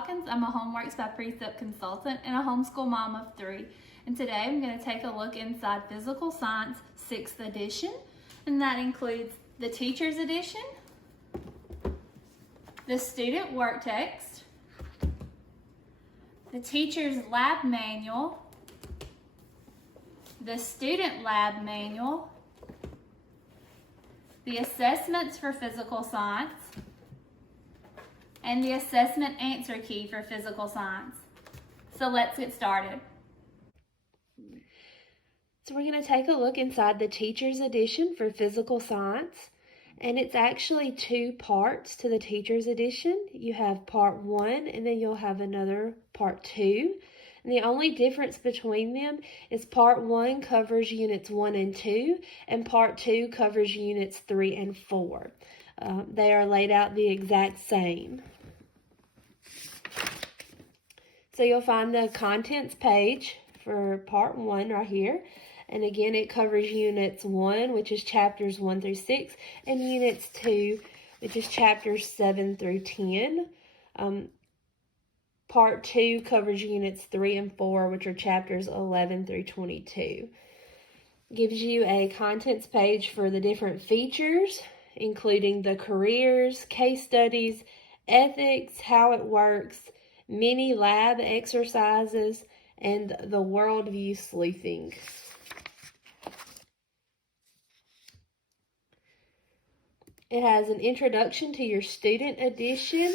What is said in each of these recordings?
Hawkins. I'm a Homeworks by Precept consultant and a homeschool mom of 3. And today I'm going to take a look inside Physical Science 6th edition. And that includes the Teacher's Edition, the Student Work Text, the Teacher's Lab Manual, the Student Lab Manual, the Assessments for Physical Science, and the Assessment Answer Key for Physical Science. So let's get started. So we're going to take a look inside the Teacher's Edition for Physical Science. And it's actually 2 parts to the Teacher's Edition. You have part 1 and then you'll have another part 2. And the only difference between them is part 1 covers units 1 and 2 and part 2 covers units 3 and 4. They are laid out the exact same. So you'll find the contents page for part 1 right here. And again, it covers units 1, which is chapters 1 through 6, and units 2, which is chapters 7 through 10. Part 2 covers units 3 and 4, which are chapters 11 through 22. Gives you a contents page for the different features, including the careers, case studies, ethics, how it works, mini lab exercises, and the worldview sleuthing. It has an introduction to your student edition,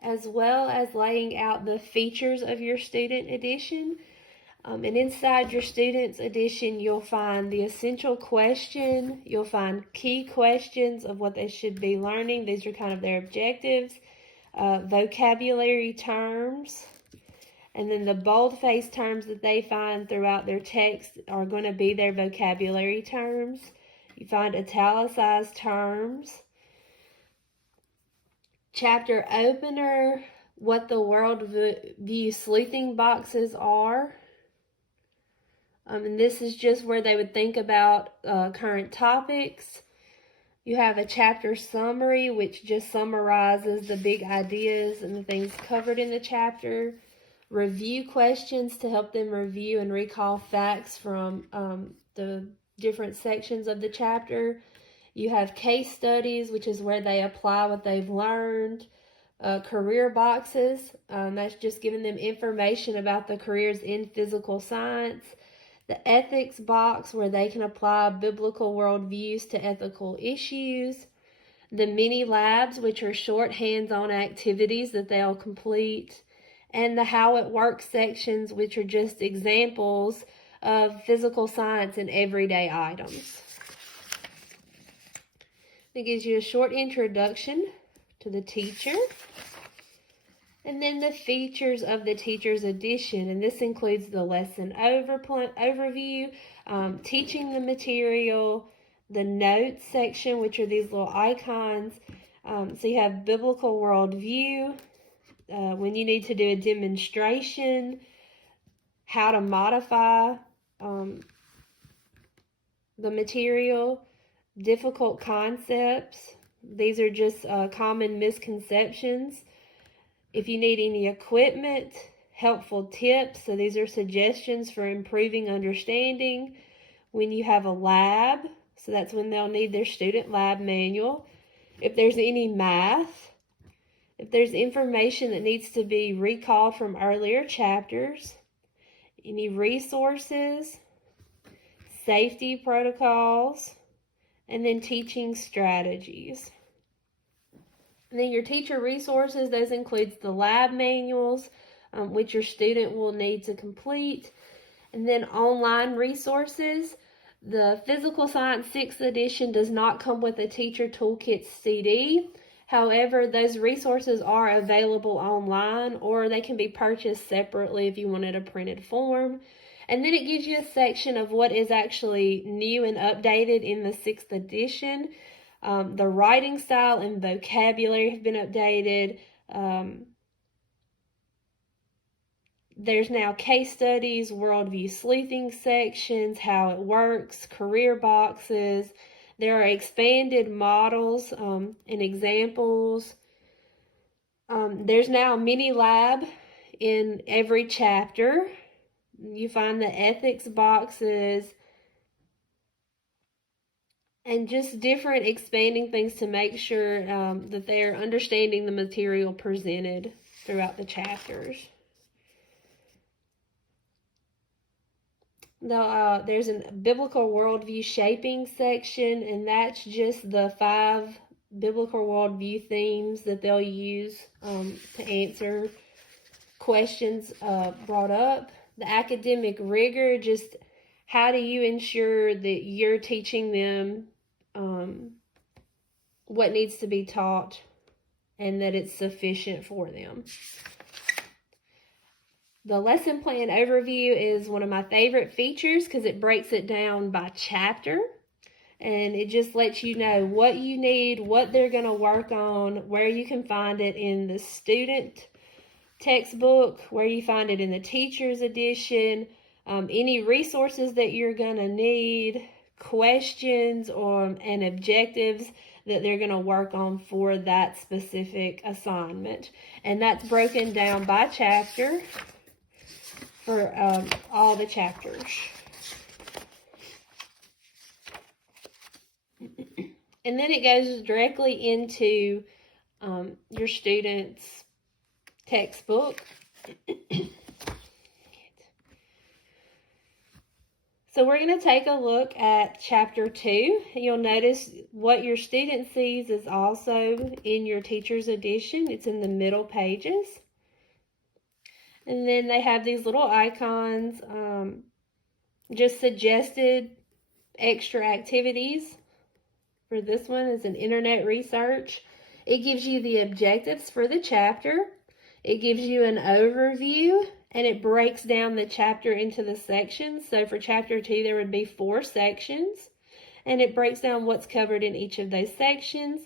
as well as laying out the features of your student edition. And inside your student's edition, you'll find the essential question. You'll find key questions of what they should be learning. These are kind of their objectives. Vocabulary terms. And then the bold-faced terms that they find throughout their text are going to be their vocabulary terms. You find italicized terms. Chapter opener, what the worldview sleuthing boxes are. And this is just where they would think about current topics. You have a chapter summary, which just summarizes the big ideas and the things covered in the chapter. Review questions to help them review and recall facts from the different sections of the chapter. You have case studies, which is where they apply what they've learned. Career boxes, that's just giving them information about the careers in physical science. The ethics box, where they can apply biblical worldviews to ethical issues. The mini labs, which are short hands-on activities that they'll complete. And the how it works sections, which are just examples of physical science and everyday items. It gives you a short introduction to the teacher. And then the features of the Teacher's Edition. And this includes the lesson overview, teaching the material, the notes section, which are these little icons. So you have biblical worldview, when you need to do a demonstration, how to modify the material, difficult concepts. These are just common misconceptions. If you need any equipment, helpful tips. So these are suggestions for improving understanding. When you have a lab, so that's when they'll need their student lab manual. If there's any math, if there's information that needs to be recalled from earlier chapters, any resources, safety protocols, and then teaching strategies. And then your teacher resources, those includes the lab manuals, which your student will need to complete. And then online resources. The Physical Science 6th edition does not come with a Teacher Toolkit CD. However, those resources are available online, or they can be purchased separately if you wanted a printed form. And then it gives you a section of what is actually new and updated in the 6th edition. The writing style and vocabulary have been updated. There's now case studies, worldview sleuthing sections, how it works, career boxes. There are expanded models and examples. There's now a mini lab in every chapter. You find the ethics boxes and just different expanding things to make sure that they're understanding the material presented throughout the chapters. There's a biblical worldview shaping section, and that's just the 5 biblical worldview themes that they'll use to answer questions brought up. The academic rigor, just how do you ensure that you're teaching them what needs to be taught and that it's sufficient for them. The lesson plan overview is one of my favorite features because it breaks it down by chapter, and it just lets you know what you need, what they're going to work on, where you can find it in the student textbook, where you find it in the teacher's edition, any resources that you're going to need, questions and objectives that they're going to work on for that specific assignment. And that's broken down by chapter for all the chapters. And then it goes directly into your student's textbook. So we're going to take a look at chapter 2. You'll notice what your student sees is also in your teacher's edition. It's in the middle pages. And then they have these little icons, just suggested extra activities. For this one is an internet research. It gives you the objectives for the chapter. It gives you an overview, and it breaks down the chapter into the sections. So for chapter 2, there would be 4 sections, and it breaks down what's covered in each of those sections.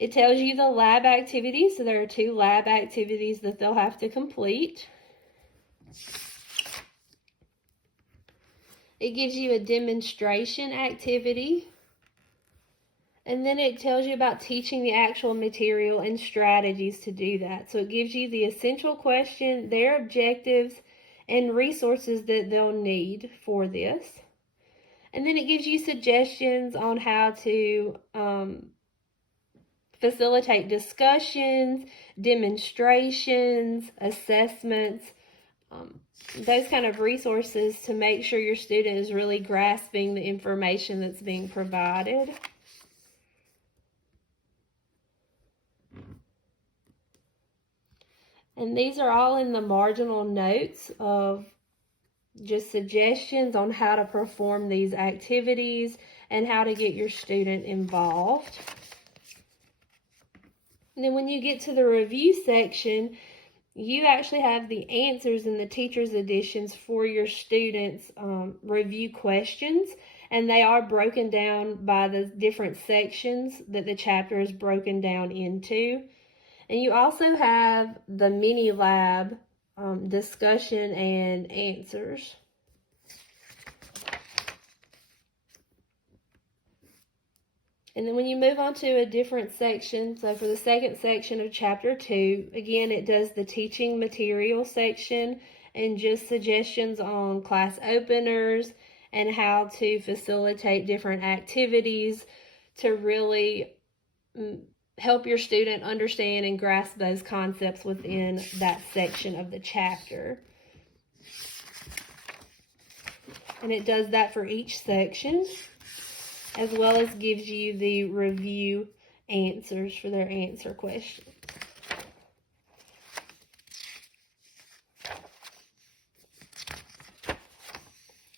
It tells you the lab activities. So there are 2 lab activities that they'll have to complete. It gives you a demonstration activity. And then it tells you about teaching the actual material and strategies to do that. So it gives you the essential question, their objectives, and resources that they'll need for this. And then it gives you suggestions on how to facilitate discussions, demonstrations, assessments, those kind of resources to make sure your student is really grasping the information that's being provided. And these are all in the marginal notes of just suggestions on how to perform these activities and how to get your student involved. And then when you get to the review section, you actually have the answers in the teacher's editions for your students' review questions. And they are broken down by the different sections that the chapter is broken down into. And you also have the mini lab discussion and answers. And then when you move on to a different section, so for the second section of chapter 2, again, it does the teaching material section and just suggestions on class openers and how to facilitate different activities to really help your student understand and grasp those concepts within that section of the chapter. And it does that for each section, as well as gives you the review answers for their answer questions.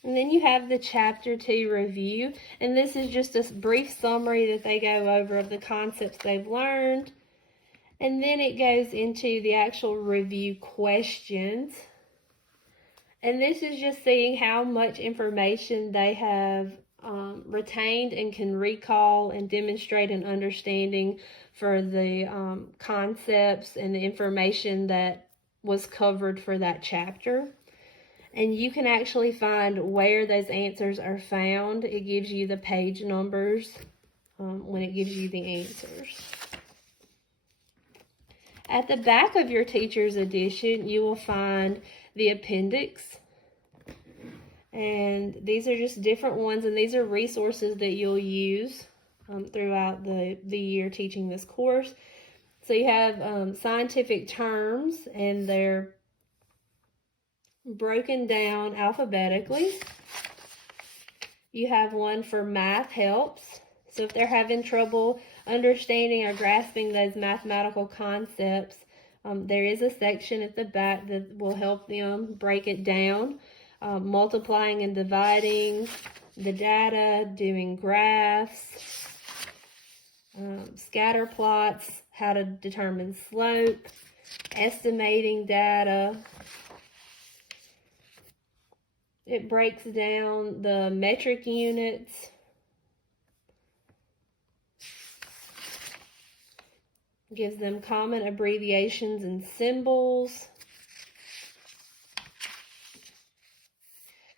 And then you have the chapter 2 review, and this is just a brief summary that they go over of the concepts they've learned. And then it goes into the actual review questions. And this is just seeing how much information they have retained and can recall and demonstrate an understanding for the concepts and the information that was covered for that chapter. And you can actually find where those answers are found. It gives you the page numbers when it gives you the answers. At the back of your teacher's edition, you will find the appendix. And these are just different ones, and these are resources that you'll use throughout the year teaching this course. So you have scientific terms, and they're broken down alphabetically. You have one for math helps. So if they're having trouble understanding or grasping those mathematical concepts, there is a section at the back that will help them break it down. Multiplying and dividing the data, doing graphs, scatter plots, how to determine slope, estimating data. It breaks down the metric units, gives them common abbreviations and symbols,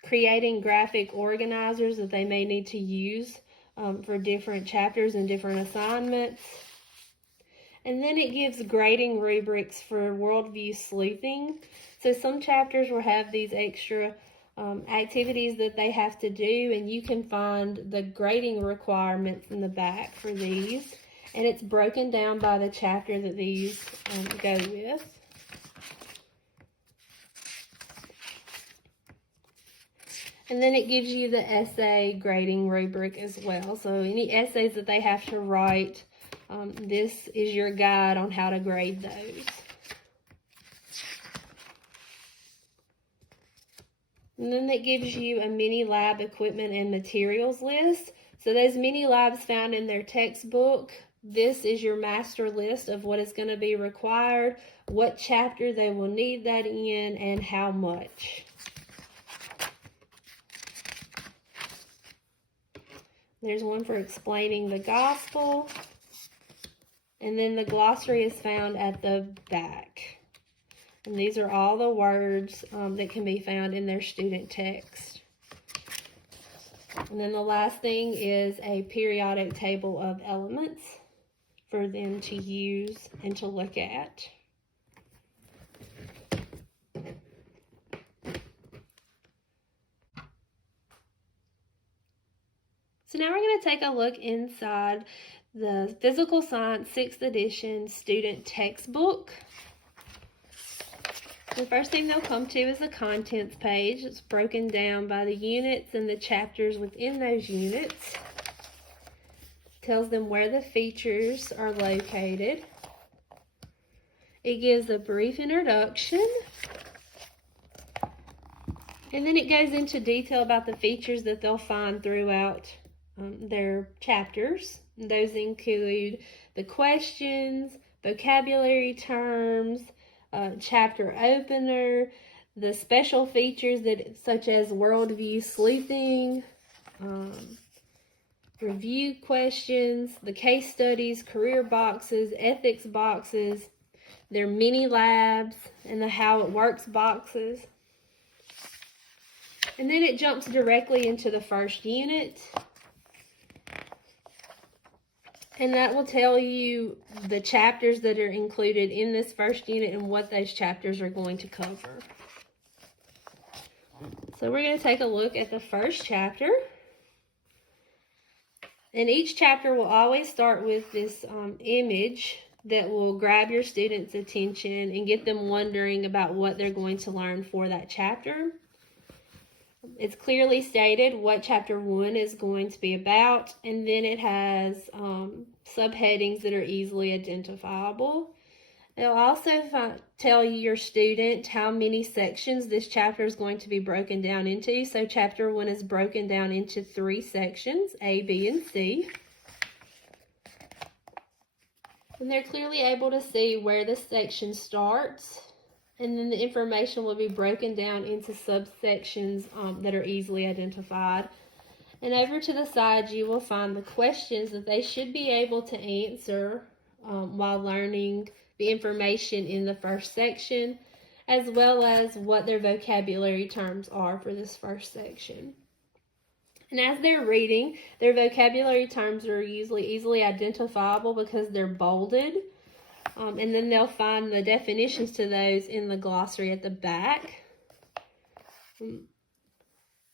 creating graphic organizers that they may need to use for different chapters and different assignments. And then it gives grading rubrics for worldview sleuthing. So some chapters will have these extra activities that they have to do, and you can find the grading requirements in the back for these. And it's broken down by the chapter that these go with. And then it gives you the essay grading rubric as well. So any essays that they have to write, this is your guide on how to grade those. And then it gives you a mini lab equipment and materials list. So those mini labs found in their textbook, this is your master list of what is going to be required, what chapter they will need that in, and how much. There's one for explaining the gospel. And then the glossary is found at the back. And these are all the words that can be found in their student text. And then the last thing is a periodic table of elements for them to use and to look at. So now we're going to take a look inside the Physical Science 6th edition student textbook. The first thing they'll come to is the contents page. It's broken down by the units and the chapters within those units. Tells them where the features are located. It gives a brief introduction. And then it goes into detail about the features that they'll find throughout their chapters. Those include the questions, vocabulary terms, chapter opener, the special features such as worldview sleuthing, review questions, the case studies, career boxes, ethics boxes, their mini labs, and the how it works boxes. And then it jumps directly into the first unit. And that will tell you the chapters that are included in this first unit and what those chapters are going to cover. So we're going to take a look at the first chapter. And each chapter will always start with this image that will grab your students' attention and get them wondering about what they're going to learn for that chapter. It's clearly stated what chapter 1 is going to be about, and then it has subheadings that are easily identifiable. It'll also tell your student how many sections this chapter is going to be broken down into. So chapter 1 is broken down into 3 sections, A, B, and C. And they're clearly able to see where the section starts. And then the information will be broken down into subsections that are easily identified. And over to the side, you will find the questions that they should be able to answer while learning the information in the first section, as well as what their vocabulary terms are for this first section. And as they're reading, their vocabulary terms are usually easily identifiable because they're bolded. And then they'll find the definitions to those in the glossary at the back.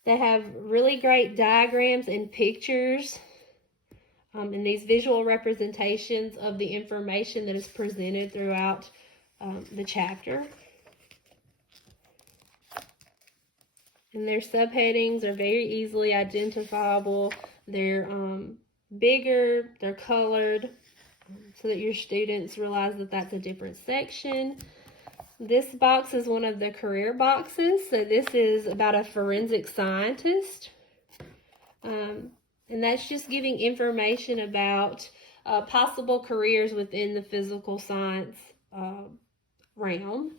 They have really great diagrams and pictures and these visual representations of the information that is presented throughout the chapter. And their subheadings are very easily identifiable. They're bigger, they're colored, so that your students realize that that's a different section. This box is one of the career boxes. So this is about a forensic scientist. And that's just giving information about possible careers within the physical science realm.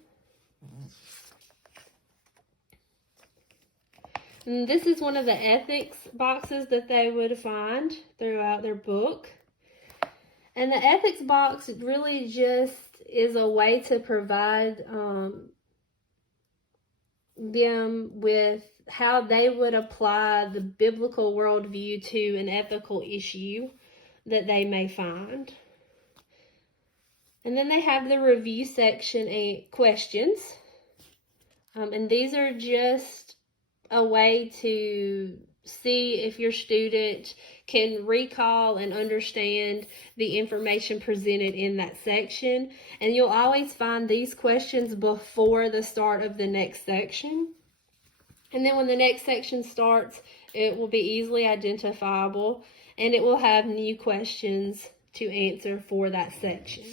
And this is one of the ethics boxes that they would find throughout their book. And the ethics box really just is a way to provide them with how they would apply the biblical worldview to an ethical issue that they may find. And then they have the review section and questions. And these are just a way to see if your student can recall and understand the information presented in that section. And you'll always find these questions before the start of the next section. And then when the next section starts, it will be easily identifiable and it will have new questions to answer for that section.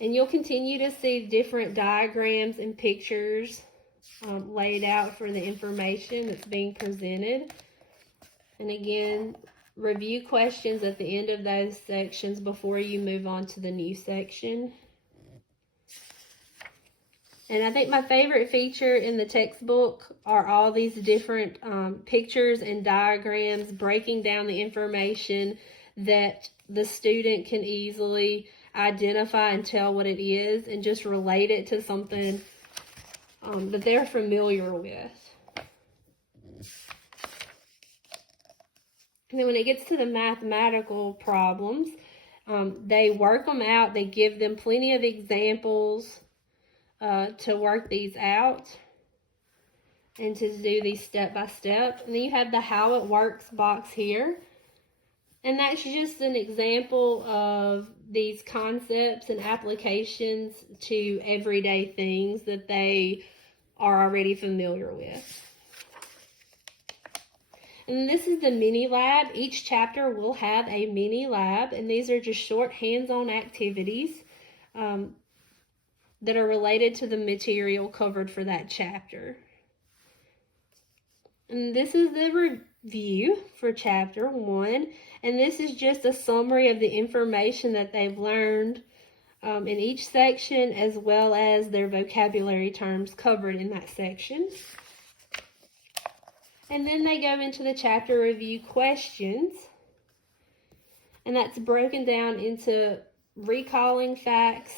And you'll continue to see different diagrams and pictures laid out for the information that's being presented. And again, review questions at the end of those sections before you move on to the new section. And I think my favorite feature in the textbook are all these different pictures and diagrams breaking down the information that the student can easily identify and tell what it is and just relate it to something that they're familiar with. And then when it gets to the mathematical problems, they work them out. They give them plenty of examples to work these out and to do these step by step. And then you have the how it works box here. And that's just an example of these concepts and applications to everyday things that they are already familiar with. And this is the mini lab. Each chapter will have a mini lab, and these are just short hands-on activities that are related to the material covered for that chapter. And this is the review for chapter 1, and this is just a summary of the information that they've learned in each section, as well as their vocabulary terms covered in that section. And then they go into the chapter review questions, and that's broken down into recalling facts,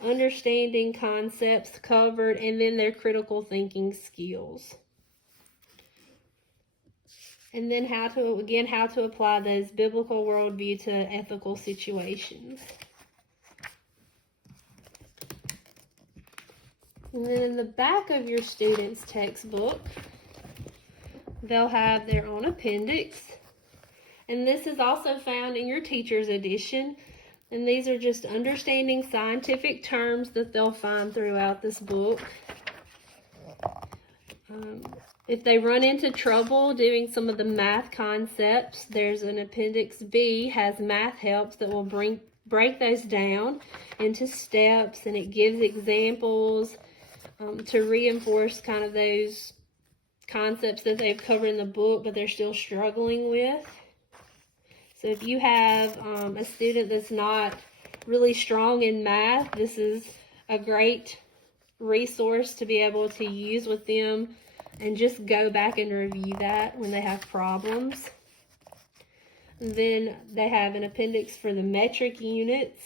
understanding concepts covered, and then their critical thinking skills. And then how to apply those biblical worldview to ethical situations. And then in the back of your student's textbook, they'll have their own appendix. And this is also found in your teacher's edition. And these are just understanding scientific terms that they'll find throughout this book. If they run into trouble doing some of the math concepts, there's an Appendix B, has math helps that will break those down into steps, and it gives examples to reinforce kind of those concepts that they've covered in the book, but they're still struggling with. So if you have a student that's not really strong in math, this is a great resource to be able to use with them and just go back and review that when they have problems. And then they have an appendix for the metric units.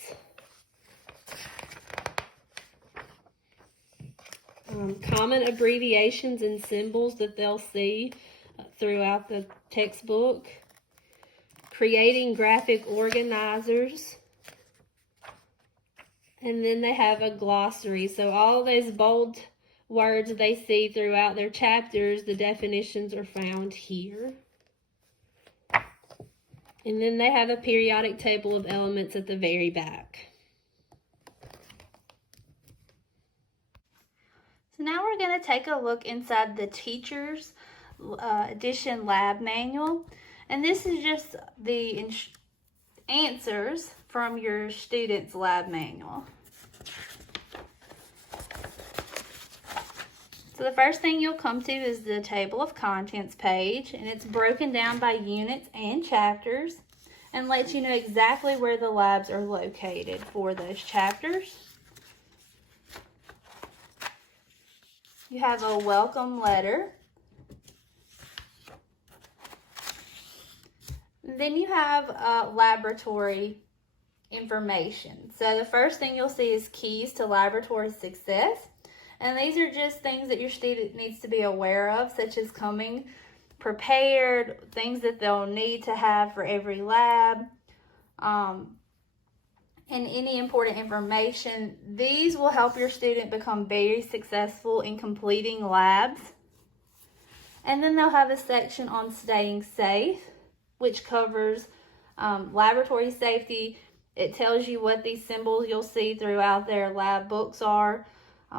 Common abbreviations and symbols that they'll see throughout the textbook. creating graphic organizers. And then they have a glossary. So all those bold words they see throughout their chapters, the definitions are found here. And then they have a periodic table of elements at the very back. So now we're going to take a look inside the Teacher's Edition Lab Manual. And this is just the answers from your student's lab manual. So the first thing you'll come to is the table of contents page, and it's broken down by units and chapters and lets you know exactly where the labs are located for those chapters. You have a welcome letter. Then you have laboratory information. So the first thing you'll see is keys to laboratory success. And these are just things that your student needs to be aware of, such as coming prepared, things that they'll need to have for every lab, and any important information. These will help your student become very successful in completing labs. And then they'll have a section on staying safe, which covers laboratory safety. It tells you what these symbols you'll see throughout their lab books are.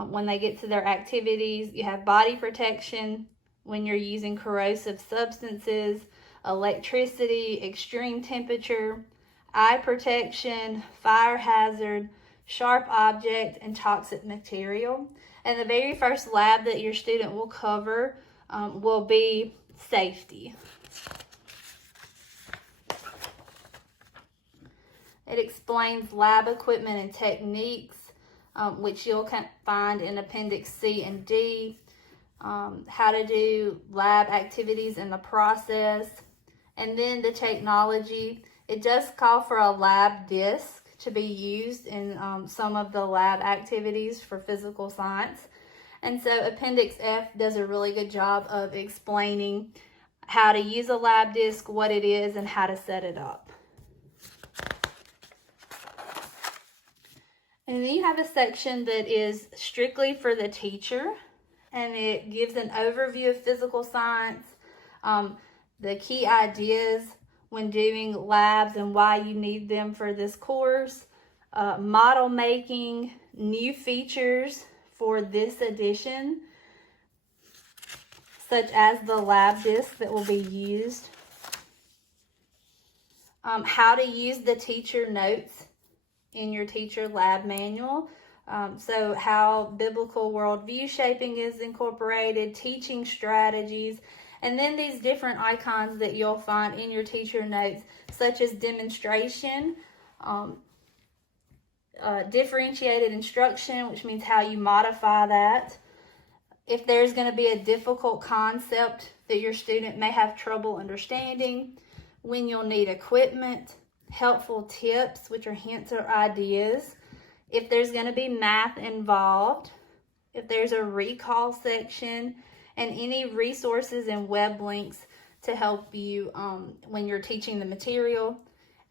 When they get to their activities, you have body protection when you're using corrosive substances, electricity, extreme temperature, eye protection, fire hazard, sharp object, and toxic material. And the very first lab that your student will cover will be safety. It explains lab equipment and techniques, which you'll find in Appendix C and D, how to do lab activities in the process, and then the technology. It does call for a lab disc to be used in some of the lab activities for physical science. And so Appendix F does a really good job of explaining how to use a lab disc, what it is, and how to set it up. And then you have a section that is strictly for the teacher, and it gives an overview of physical science, the key ideas when doing labs and why you need them for this course, model making, new features for this edition, such as the lab disc that will be used, how to use the teacher notes in your teacher lab manual. So how biblical worldview shaping is incorporated, teaching strategies, and then these different icons that you'll find in your teacher notes, such as demonstration, differentiated instruction, which means how you modify that. If there's going to be a difficult concept that your student may have trouble understanding, when you'll need equipment, helpful tips, which are hints or ideas, if there's going to be math involved, if there's a recall section, and any resources and web links to help you when you're teaching the material.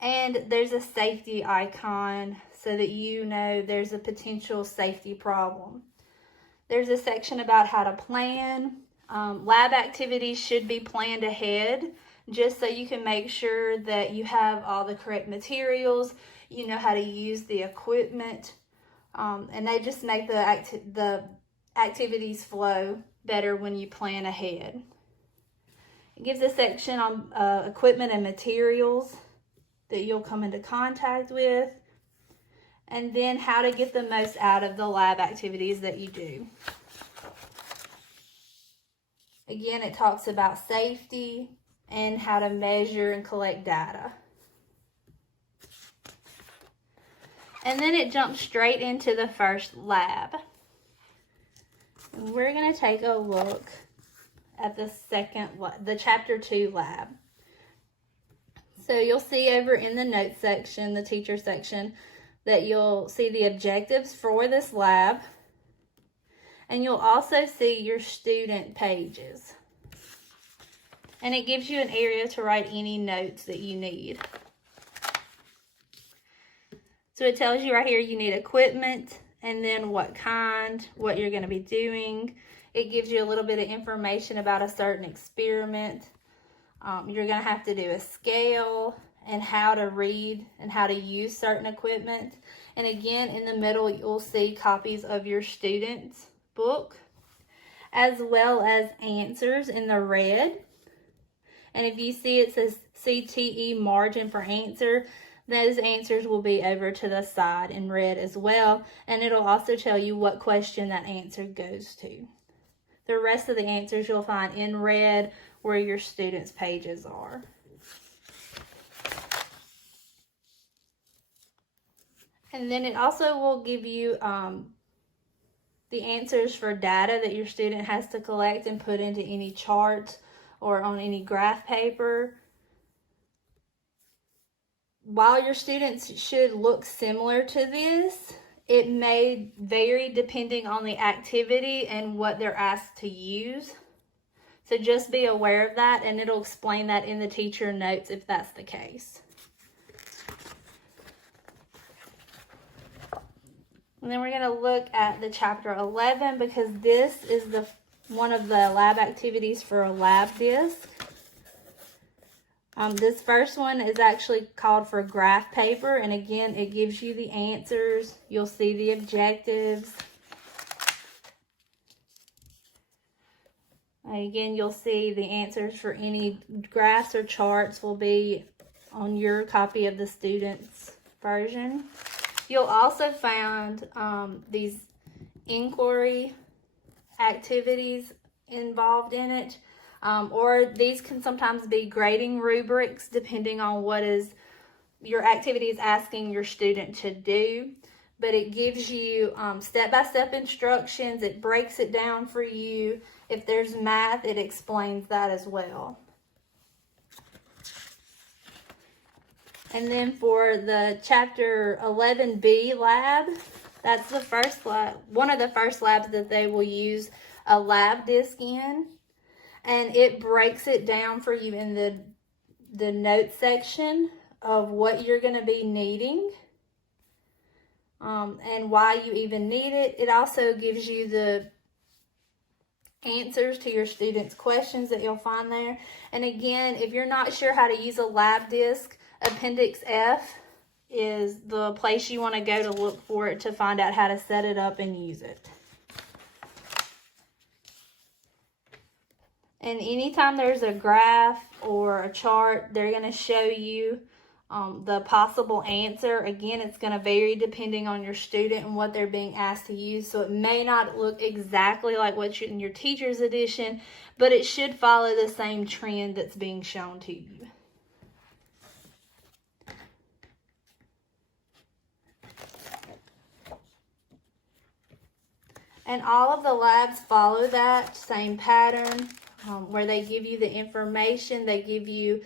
And there's a safety icon so that you know there's a potential safety problem. There's a section about how to plan. Lab activities should be planned ahead, just so you can make sure that you have all the correct materials, you know how to use the equipment, and they just make the activities flow better when you plan ahead. It gives a section on equipment and materials that you'll come into contact with, and then how to get the most out of the lab activities that you do. Again, it talks about safety and how to measure and collect data. And then it jumps straight into the first lab. And we're going to take a look at the chapter 2 lab. So you'll see over in the notes section, the teacher section, that you'll see the objectives for this lab. And you'll also see your student pages. And it gives you an area to write any notes that you need. So it tells you right here you need equipment, and then what kind, what you're going to be doing. It gives you a little bit of information about a certain experiment. You're going to have to do a scale and how to read and how to use certain equipment. And again, in the middle, you'll see copies of your student's book, as well as answers in the red. And if you see it says CTE margin for answer, those answers will be over to the side in red as well. And it'll also tell you what question that answer goes to. The rest of the answers you'll find in red where your students' pages are. And then it also will give you the answers for data that your student has to collect and put into any charts or on any graph paper. While your students should look similar to this, it may vary depending on the activity and what they're asked to use. So just be aware of that, and it'll explain that in the teacher notes if that's the case. And then we're going to look at the chapter 11, because this is one of the lab activities for a lab disc. This first one is actually called for graph paper, and again, it gives you the answers. You'll see the objectives. Again, you'll see the answers for any graphs or charts will be on your copy of the student's version. You'll also find these inquiry activities involved in it. Or these can sometimes be grading rubrics depending on what is your activity is asking your student to do. But it gives you step-by-step instructions. It breaks it down for you. If there's math, it explains that as well. And then for the chapter 11B lab, that's the first lab, one of the first labs that they will use a lab disc in. And it breaks it down for you in the note section of what you're going to be needing and why you even need it. It also gives you the answers to your students' questions that you'll find there. And again, if you're not sure how to use a lab disc, Appendix F is the place you want to go to look for it to find out how to set it up and use it. And anytime there's a graph or a chart, they're going to show you the possible answer. Again, it's going to vary depending on your student and what they're being asked to use. So it may not look exactly like what's in your teacher's edition, but it should follow the same trend that's being shown to you. And all of the labs follow that same pattern. Where they give you the information, they give you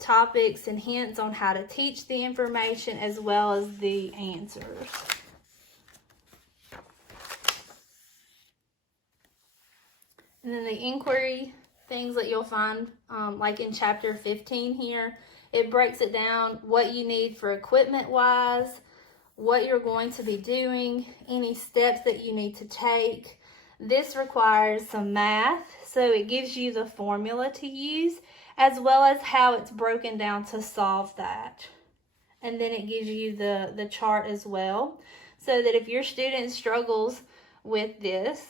topics and hints on how to teach the information as well as the answers. And then the inquiry things that you'll find, like in chapter 15 here, it breaks it down what you need for equipment-wise, what you're going to be doing, any steps that you need to take. This requires some math, so it gives you the formula to use, as well as how it's broken down to solve that. And then it gives you the chart as well, so that if your student struggles with this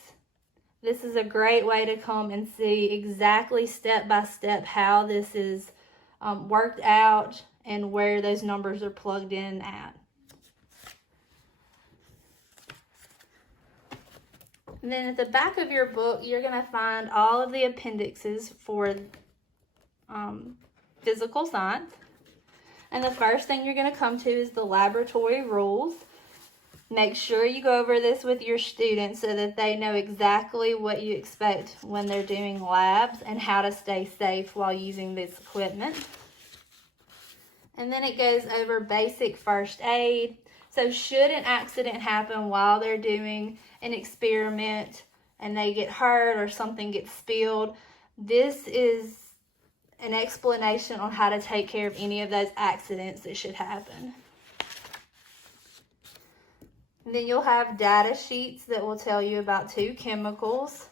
is a great way to come and see exactly step by step how this is worked out and where those numbers are plugged in at. And then at the back of your book, you're going to find all of the appendixes for physical science. And the first thing you're going to come to is the laboratory rules. Make sure you go over this with your students so that they know exactly what you expect when they're doing labs and how to stay safe while using this equipment. And then it goes over basic first aid. So should an accident happen while they're doing an experiment and they get hurt or something gets spilled, This is an explanation on how to take care of any of those accidents that should happen. And then you'll have data sheets that will tell you about 2 chemicals.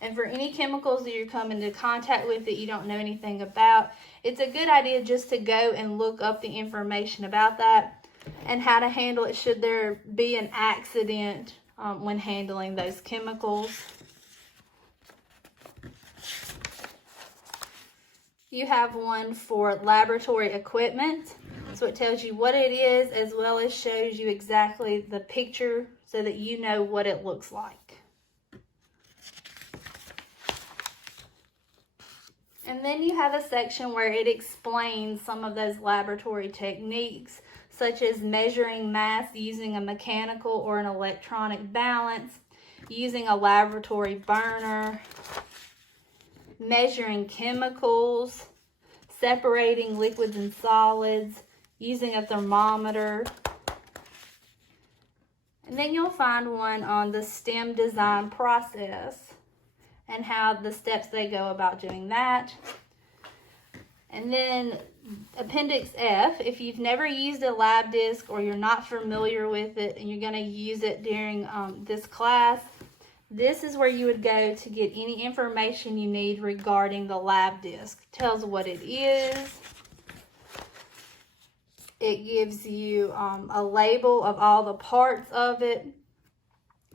And for any chemicals that you're coming into contact with that you don't know anything about, it's a good idea just to go and look up the information about that and how to handle it should there be an accident when handling those chemicals. You have one for laboratory equipment. So it tells you what it is as well as shows you exactly the picture so that you know what it looks like. And then you have a section where it explains some of those laboratory techniques, such as measuring mass using a mechanical or an electronic balance, using a laboratory burner, measuring chemicals, separating liquids and solids, using a thermometer. And then you'll find one on the STEM design process and how the steps they go about doing that. And then Appendix F, if you've never used a lab disc or you're not familiar with it and you're going to use it during this class, this is where you would go to get any information you need regarding the lab disc. It tells what it is. It gives you a label of all the parts of it,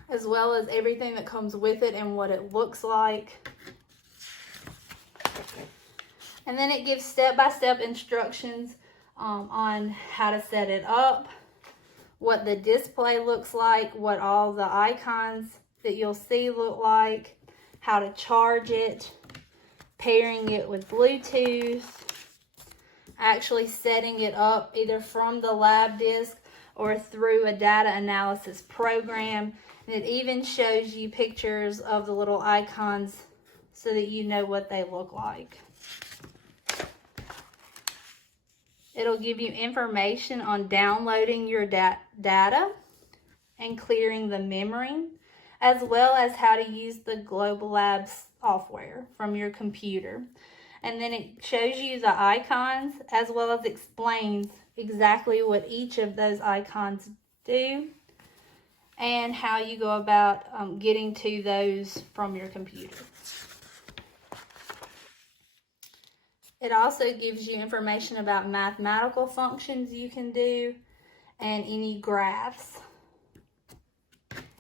as well as everything that comes with it and what it looks like. And then it gives step-by-step instructions on how to set it up, what the display looks like, what all the icons that you'll see look like, how to charge it, pairing it with Bluetooth, actually setting it up either from the lab disc or through a data analysis program. And it even shows you pictures of the little icons so that you know what they look like. It'll give you information on downloading your data and clearing the memory, as well as how to use the Global Labs software from your computer. And then it shows you the icons as well as explains exactly what each of those icons do and how you go about getting to those from your computer. It also gives you information about mathematical functions you can do and any graphs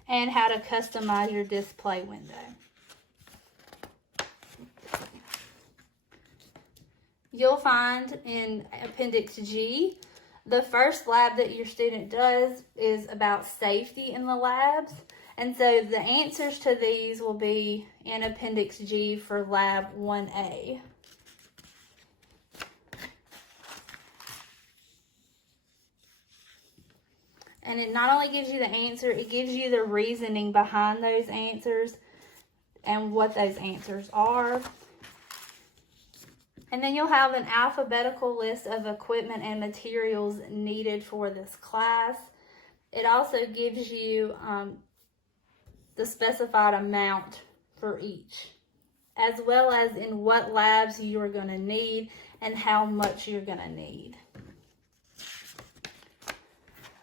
and how to customize your display window. You'll find in Appendix G, the first lab that your student does is about safety in the labs. And so the answers to these will be in Appendix G for Lab 1A. And it not only gives you the answer, it gives you the reasoning behind those answers and what those answers are. And then you'll have an alphabetical list of equipment and materials needed for this class. It also gives you the specified amount for each, as well as in what labs you are going to need and how much you're going to need.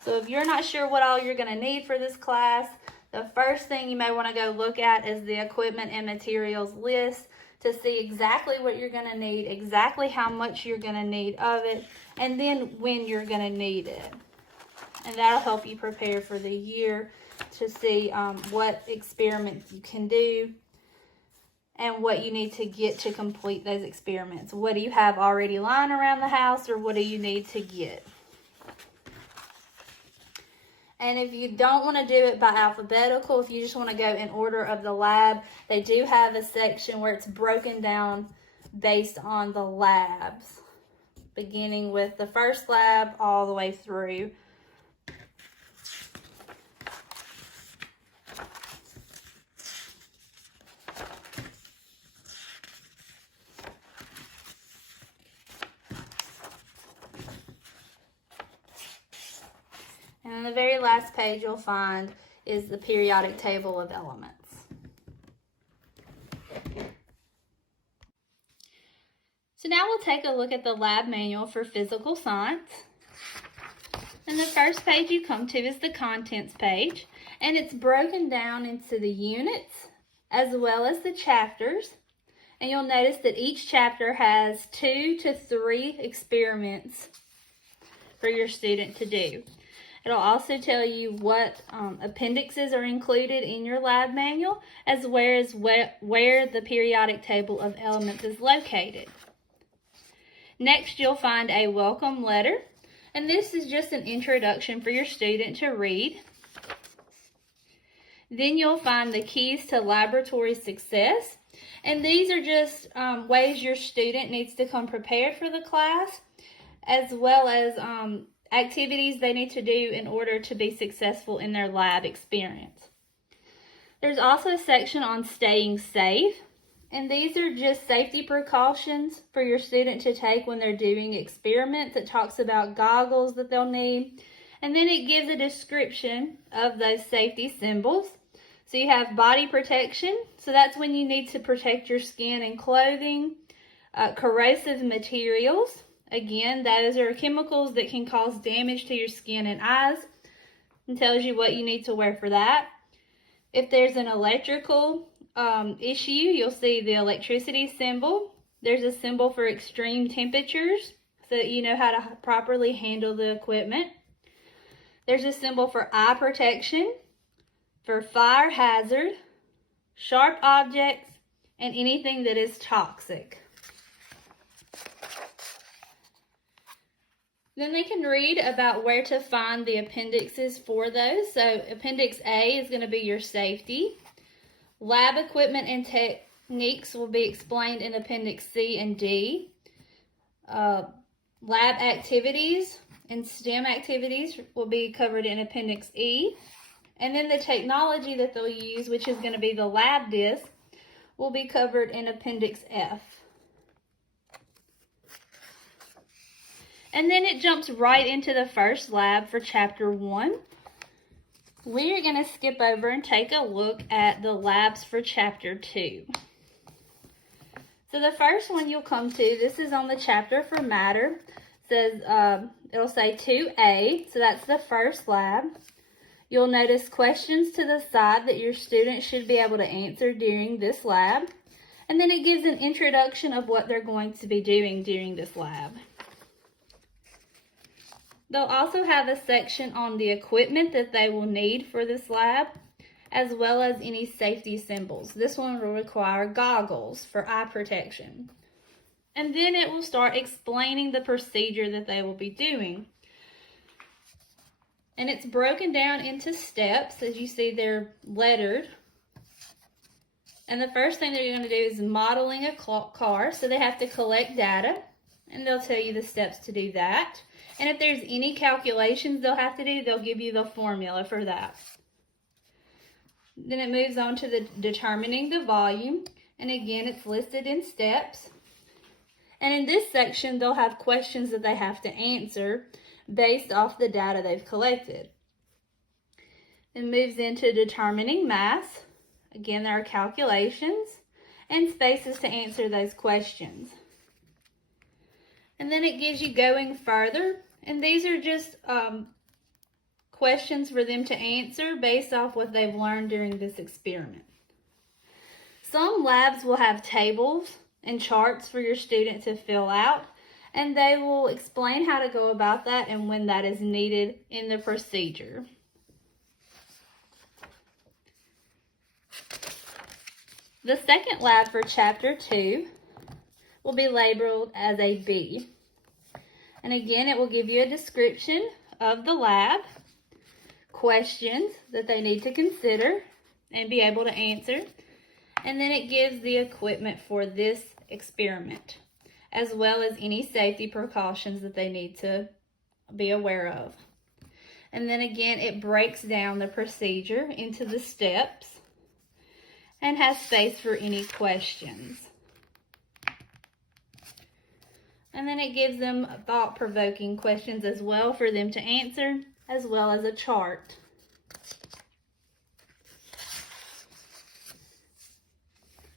So if you're not sure what all you're going to need for this class, the first thing you may want to go look at is the equipment and materials list to see exactly what you're going to need, exactly how much you're going to need of it, and then when you're going to need it. And that'll help you prepare for the year to see what experiments you can do and what you need to get to complete those experiments. What do you have already lying around the house, or what do you need to get? And if you don't want to do it by alphabetical, if you just want to go in order of the lab, they do have a section where it's broken down based on the labs, beginning with the first lab all the way through. And on the very last page you'll find is the periodic table of elements. So now we'll take a look at the lab manual for physical science. And the first page you come to is the contents page, and it's broken down into the units as well as the chapters. And you'll notice that each chapter has 2 to 3 experiments for your student to do. It'll also tell you what appendixes are included in your lab manual, as well as where the periodic table of elements is located. Next, you'll find a welcome letter, and this is just an introduction for your student to read. Then you'll find the keys to laboratory success, and these are just ways your student needs to come prepared for the class, as well as activities they need to do in order to be successful in their lab experience. There's also a section on staying safe, and these are just safety precautions for your student to take when they're doing experiments. It talks about goggles that they'll need, and then it gives a description of those safety symbols. So you have body protection, so that's when you need to protect your skin and clothing. Corrosive materials, again, those are chemicals that can cause damage to your skin and eyes, and tells you what you need to wear for that. If there's an electrical issue, you'll see the electricity symbol. There's a symbol for extreme temperatures, so that you know how to properly handle the equipment. There's a symbol for eye protection, for fire hazard, sharp objects, and anything that is toxic. Then they can read about where to find the appendixes for those. So Appendix A is going to be your safety. Lab equipment and techniques will be explained in Appendix C and D. Lab activities and STEM activities will be covered in Appendix E. And then the technology that they'll use, which is going to be the lab disc, will be covered in Appendix F. And then it jumps right into the first lab for Chapter 1. We're going to skip over and take a look at the labs for Chapter 2. So the first one you'll come to, this is on the chapter for matter. It says, it'll say 2A, so that's the first lab. You'll notice questions to the side that your students should be able to answer during this lab. And then it gives an introduction of what they're going to be doing during this lab. They'll also have a section on the equipment that they will need for this lab, as well as any safety symbols. This one will require goggles for eye protection. And then it will start explaining the procedure that they will be doing. And it's broken down into steps. As you see, they're lettered. And the first thing they're going to do is modeling a car. So they have to collect data, and they'll tell you the steps to do that. And if there's any calculations they'll have to do, they'll give you the formula for that. Then it moves on to the determining the volume. And again, it's listed in steps. And in this section, they'll have questions that they have to answer based off the data they've collected. It moves into determining mass. Again, there are calculations and spaces to answer those questions. And then it gives you going further. And these are just questions for them to answer based off what they've learned during this experiment. Some labs will have tables and charts for your student to fill out, and they will explain how to go about that and when that is needed in the procedure. The second lab for Chapter 2 will be labeled as a B. And again, it will give you a description of the lab, questions that they need to consider and be able to answer, and then it gives the equipment for this experiment, as well as any safety precautions that they need to be aware of. And then again, it breaks down the procedure into the steps and has space for any questions. And then it gives them thought-provoking questions as well for them to answer, as well as a chart.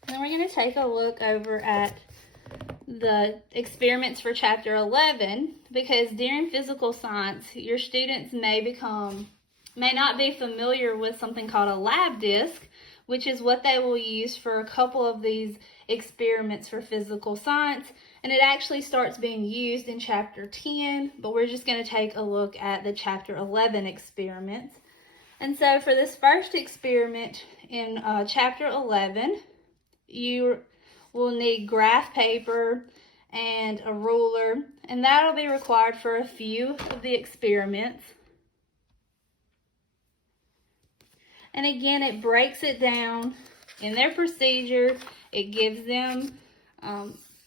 Then we're going to take a look over at the experiments for chapter 11, because during physical science, your students may not be familiar with something called a lab disc, which is what they will use for a couple of these experiments for physical science. And it actually starts being used in chapter 10, but we're just going to take a look at the chapter 11 experiments. And so for this first experiment in chapter 11, you will need graph paper and a ruler, and that'll be required for a few of the experiments. And again, it breaks it down in their procedure. It gives them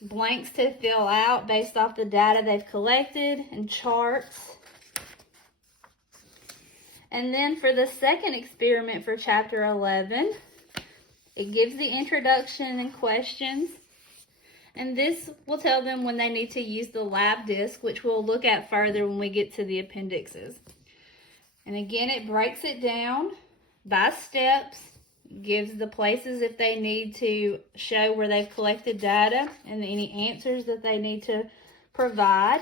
blanks to fill out based off the data they've collected and charts. And then for the second experiment for chapter 11, it gives the introduction and questions. And this will tell them when they need to use the lab disc, which we'll look at further when we get to the appendixes. And again, it breaks it down by steps, gives the places if they need to show where they've collected data and any answers that they need to provide.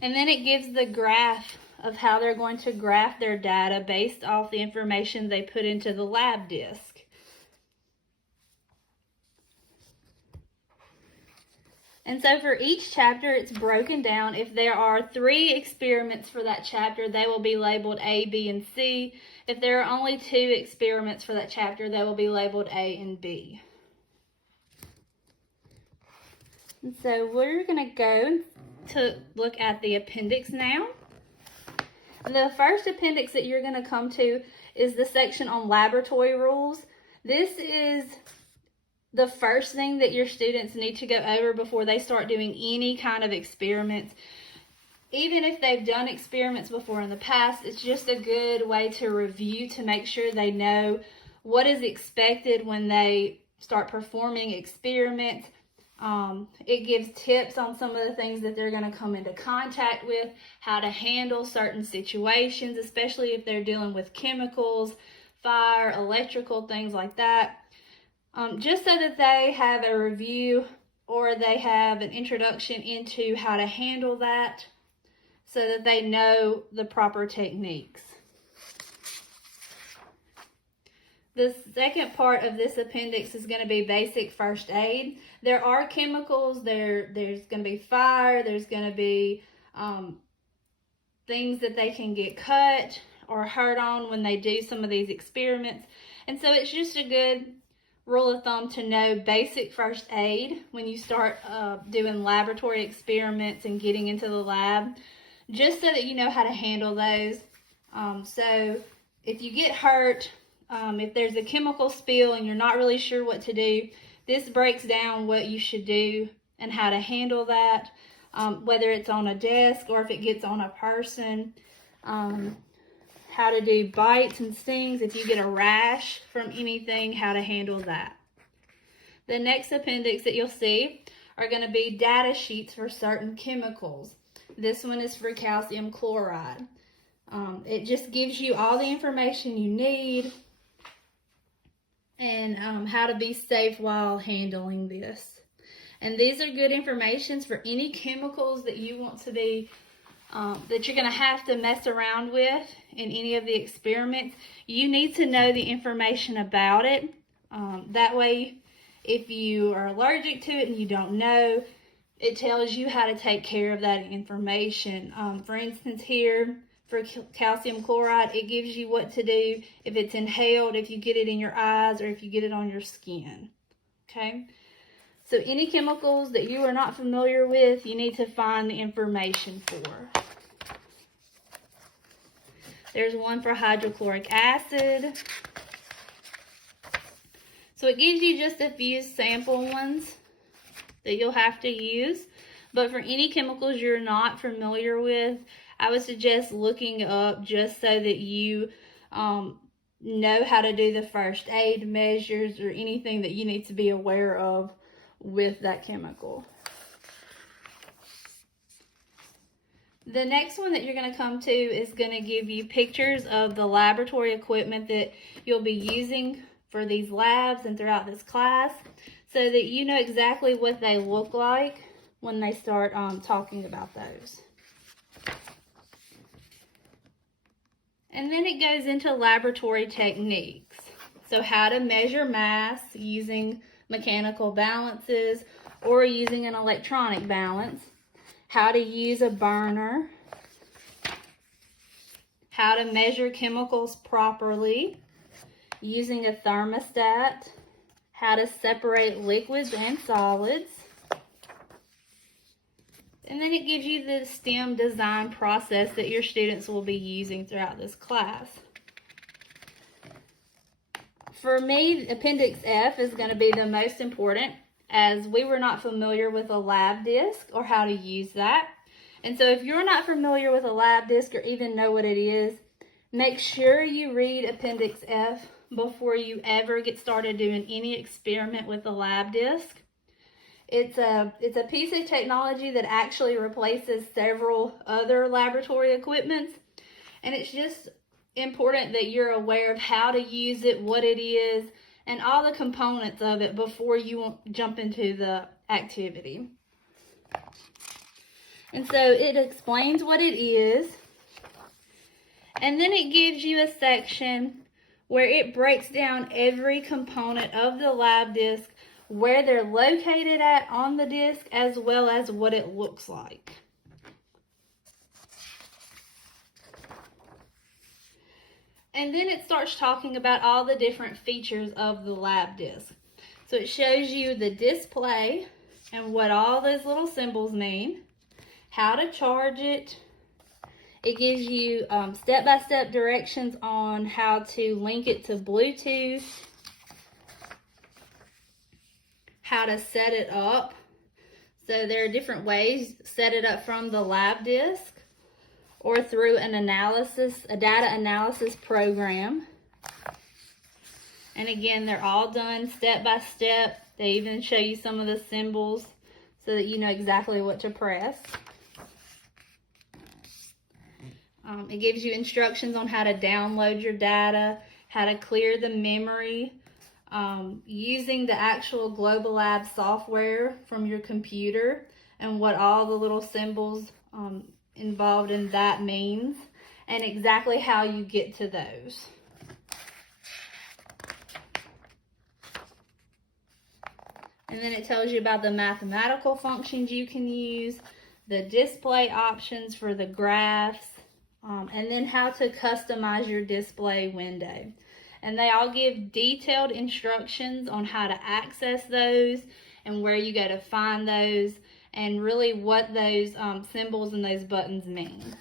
And then it gives the graph of how they're going to graph their data based off the information they put into the lab disc. And so for each chapter, it's broken down. If there are 3 experiments for that chapter, they will be labeled A, B, and C. If there are only 2 experiments for that chapter, they will be labeled A and B. And so we're going to go to look at the appendix now. The first appendix that you're going to come to is the section on laboratory rules. This is the first thing that your students need to go over before they start doing any kind of experiments. Even if they've done experiments before in the past, it's just a good way to review to make sure they know what is expected when they start performing experiments. It gives tips on some of the things that they're going to come into contact with, how to handle certain situations, especially if they're dealing with chemicals, fire, electrical, things like that. Just so that they have a review or they have an introduction into how to handle that so that they know the proper techniques. The second part of this appendix is going to be basic first aid. There are chemicals, there's going to be fire, there's going to be things that they can get cut or hurt on when they do some of these experiments. And so it's just a good rule of thumb to know basic first aid when you start doing laboratory experiments and getting into the lab, just so that you know how to handle those. So if you get hurt, if there's a chemical spill and you're not really sure what to do, this breaks down what you should do and how to handle that, whether it's on a desk or if it gets on a person, how to do bites and stings if you get a rash from anything, how to handle that. The next appendix that you'll see are going to be data sheets for certain chemicals. This one is for calcium chloride. It just gives you all the information you need and how to be safe while handling this. And these are good informations for any chemicals that you want to be, that you're going to have to mess around with in any of the experiments. You need to know the information about it. That way, if you are allergic to it and you don't know, it tells you how to take care of that information. For instance, here, for calcium chloride, it gives you what to do if it's inhaled, if you get it in your eyes, or if you get it on your skin. Okay? So any chemicals that you are not familiar with, you need to find the information for. There's one for hydrochloric acid. So it gives you just a few sample ones that you'll have to use. But for any chemicals you're not familiar with, I would suggest looking up just so that you know how to do the first aid measures or anything that you need to be aware of with that chemical. The next one that you're going to come to is going to give you pictures of the laboratory equipment that you'll be using for these labs and throughout this class. so that you know exactly what they look like when they start talking about those. And then it goes into laboratory techniques. So how to measure mass using mechanical balances or using an electronic balance. How to use a burner. How to measure chemicals properly using a thermostat. How to separate liquids and solids. And then it gives you the STEM design process that your students will be using throughout this class. For me, Appendix F is going to be the most important, as we were not familiar with a lab disc or how to use that. And so if you're not familiar with a lab disc or even know what it is, make sure you read Appendix F before you ever get started doing any experiment with a lab disc. It's a piece of technology that actually replaces several other laboratory equipments, and it's just important that you're aware of how to use it, what it is, and all the components of it before you jump into the activity. And so it explains what it is, and then it gives you a section where it breaks down every component of the lab disc, where they're located at on the disc, as well as what it looks like. And then it starts talking about all the different features of the lab disc. So it shows you the display and what all those little symbols mean, how to charge it. It gives you step-by-step directions on how to link it to Bluetooth, how to set it up. So there are different ways to set it up from the lab disc or through a data analysis program. And again, they're all done step by step. They even show you some of the symbols so that you know exactly what to press. It gives you instructions on how to download your data, how to clear the memory, using the actual Global Lab software from your computer and what all the little symbols involved in that means, and exactly how you get to those. And then it tells you about the mathematical functions you can use, the display options for the graphs, and then how to customize your display window. And they all give detailed instructions on how to access those and where you go to find those, and really what those symbols and those buttons mean.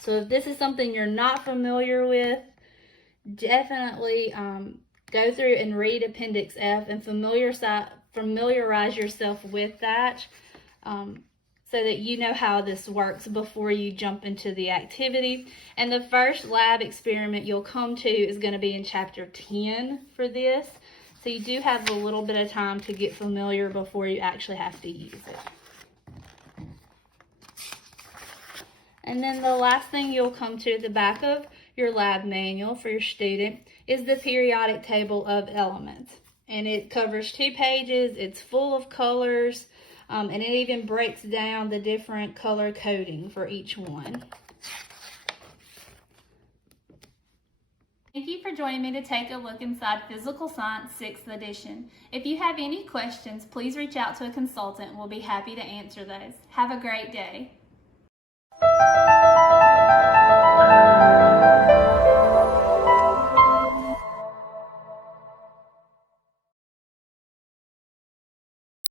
So if this is something you're not familiar with, definitely go through and read Appendix F and familiarize yourself with that, so that you know how this works before you jump into the activity. And the first lab experiment you'll come to is going to be in Chapter 10 for this. So you do have a little bit of time to get familiar before you actually have to use it. And then the last thing you'll come to at the back of your lab manual for your student is the periodic table of elements. And it covers 2 pages. It's full of colors, and it even breaks down the different color coding for each one. Thank you for joining me to take a look inside Physical Science 6th edition. If you have any questions, please reach out to a consultant and we'll be happy to answer those. Have a great day.